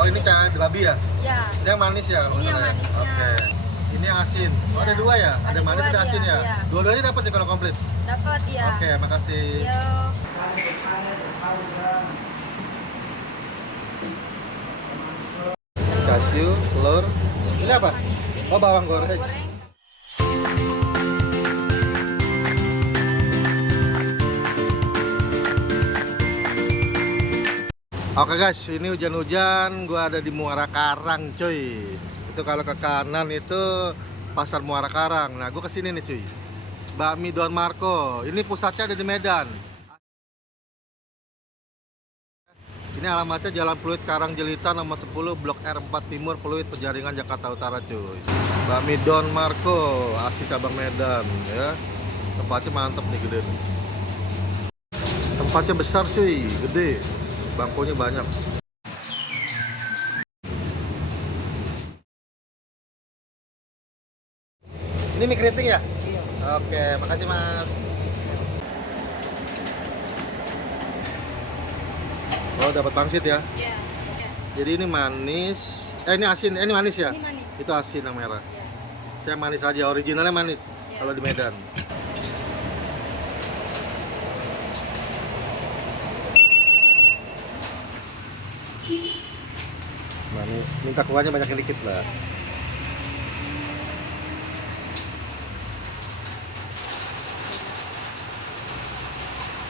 Oh, ini cah babi ya? Iya. Ini yang manis ya kalau Ini yang nggak salah ya? manisnya. Oke. Ini yang asin. Oh, ada dua ya? Ada manis, dua ada asin dia, ya? iya. Dua-duanya dapat ya kalau komplit? Dapat ya. Oke, makasih. Yo. Kasih, telur. Ini apa? Oh, bawang goreng. Oke guys, ini hujan-hujan, gua ada di Muara Karang, cuy. Itu kalau ke kanan itu Pasar Muara Karang. Nah, gua kesini nih, cuy. Bakmi Don Marco. Ini pusatnya ada di Medan. Ini alamatnya Jalan Pluit Karang Jelita nomor 10 Blok R4 Timur Pluit Penjaringan Jakarta Utara, cuy. Bakmi Don Marco, asli cabang Medan, ya. Tempatnya mantep nih, gede nih. Tempatnya besar, cuy, gede. Bangkunya banyak. Ini mie keriting ya? Iya. Oke, makasih Mas. Oh, dapat pangsit ya? Iya. Jadi ini manis. Ini asin. Ini manis ya? Ini manis. Itu asin yang merah. Iya. Saya manis aja, originalnya manis. Iya. Kalau di Medan. Manis. Minta kuahnya banyakin dikit lah.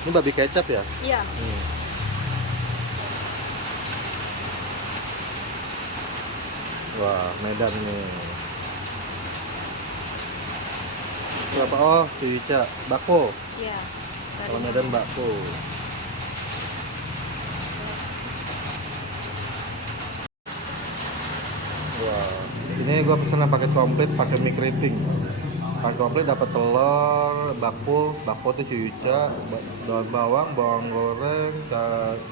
Ini babi kecap ya? Iya. Wah, Medan nih. Berapa? Oh, cuica. Bakpo. Iya. Kalau Medan bakpo. Wah, ini gua pesan pakai komplit, pakai mie keriting. Pakai komplit dapat telur, bakpo tuh cuica, daun bawang, bawang goreng,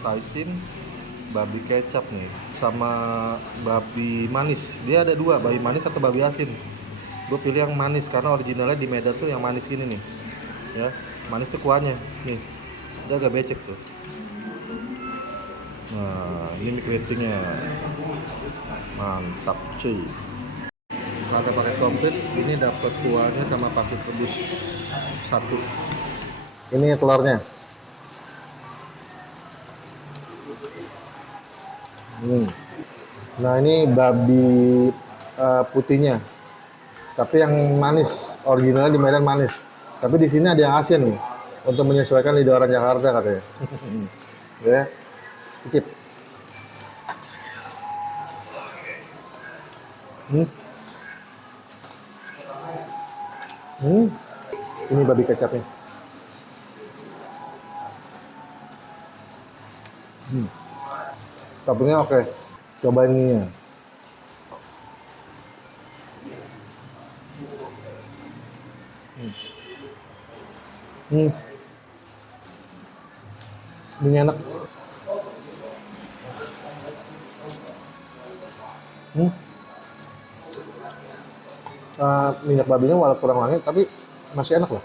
saisin, babi kecap nih, sama babi manis. Dia ada dua, babi manis atau babi asin. Gue pilih yang manis karena originalnya di Medan tuh yang manis gini nih, ya. Manis tuh kuahnya, nih. Dia agak becek tuh. Nah, ini mie keritingnya. Mantap cuy. Kalau pakai komplit ini dapat kuahnya sama pakai rebus satu. Ini telurnya. Nah, ini babi putihnya. Tapi yang manis, originalnya di Medan manis. Tapi di sini ada yang asin nih, untuk menyesuaikan lidah orang Jakarta katanya. Ya, cicip. Ini babi kecapnya. Toppingnya oke. Cobain ininya. Ini enak. Minyak babinya walaupun kurang wangi, tapi masih enak loh.